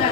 ya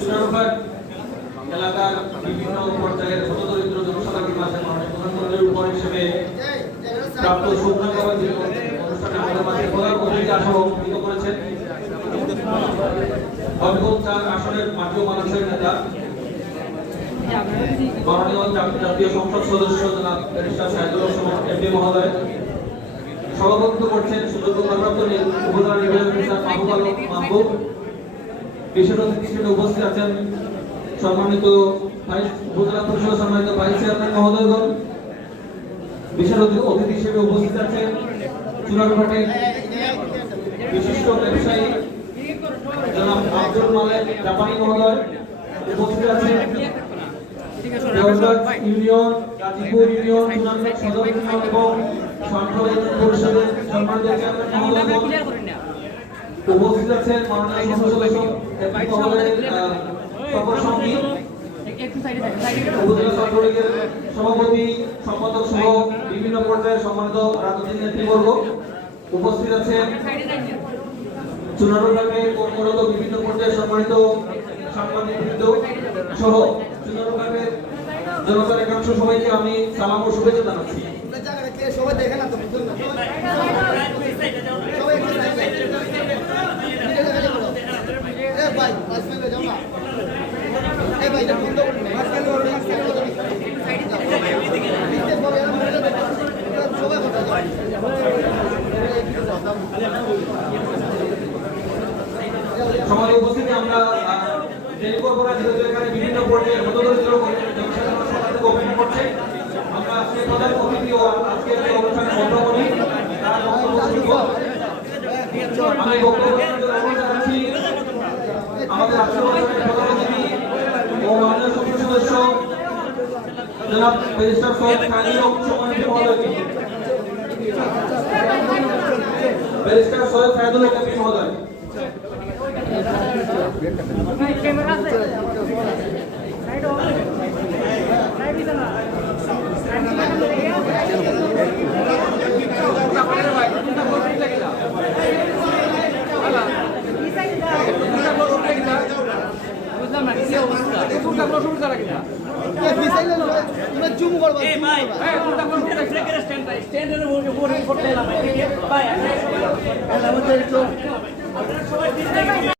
সুনারঘাট এলাকার বিভিন্ন পর্যায়ের ছোট দরিদ্র জনসাধারণের মাঝে মাননীয় প্রধানমন্ত্রীর উপর হিসেবে প্রাপ্ত সৌভাগ্যবান যে অনুষ্ঠানের মাঝে প্রধান অতিথি আসন অলঙ্কৃত করেছেন হবিগঞ্জ চার আসনের মাটিও মানুষের নেতা মাননীয় জাতীয় সংসদ সদস্য জনাব সাহেদুল ইসলাম এমপি মহোদয় সভাপতিত্ব করছেন সুযোগ্য ভারপ্রাপ্ত উপজেলা নির্বাচন অফিসার মাহবুব আলম মাহবুব। বিশেষ অতিথি উপস্থিত আছেন সম্মানিত উপজেলা পরিষদ সম্মানিত ভাইস চেয়ারম্যান মহোদয়গণ বিশেষ অতিথি হিসেবে উপস্থিত আছেন চুনারঘাটের বিশিষ্ট ব্যবসায়ী জনাব আব্দুল মালেক জাপানি মহোদয় উপস্থিত আছেন। ইউনিয়ন গাজীপুর ইউনিয়ন চুনারঘাট সদর ইউনিয়ন এবং উপস্থিত আছেন সভাপতি, সম্পাদক সহ বিভিন্ন পর্যায়ের সম্মানিত রাজনৈতিক নেতৃবর্গ উপস্থিত আছেন। চুনারুঘাটে কর্মরত বিভিন্ন পর্যায়ের সম্মানিত সাংবাদিকবৃন্দ সহ চুনারুঘাটের জনতার একাংশ সবাইকে আমি সালাম ও শুভেচ্ছা জানাচ্ছি। সমাজে উপস্থিতি আমরা আহ, দেরি যেহেতু এখানে বিভিন্ন পর্যায়ে হতদরিদ্র জনসাধারণ করছে। আজকে প্রধান অতিথি ও আজকের যে অনুষ্ঠানে মধ্যমণি তারা বক্তব্য আমি বক্তব্য অনুরোধ জানাচ্ছি আমাদের আজকের অনুষ্ঠানের প্রধান অতিথি ও মাননীয় সংসদ সদস্য জনাব ব্যারিস্টার সৈয়দ খালিদ সম্মানিত মহোদয়কে ব্যারিস্টার সৈয়দ খায়দুল এমপি মহোদয় বুঝলাম না। ভাই ভাই আপনারা সবাই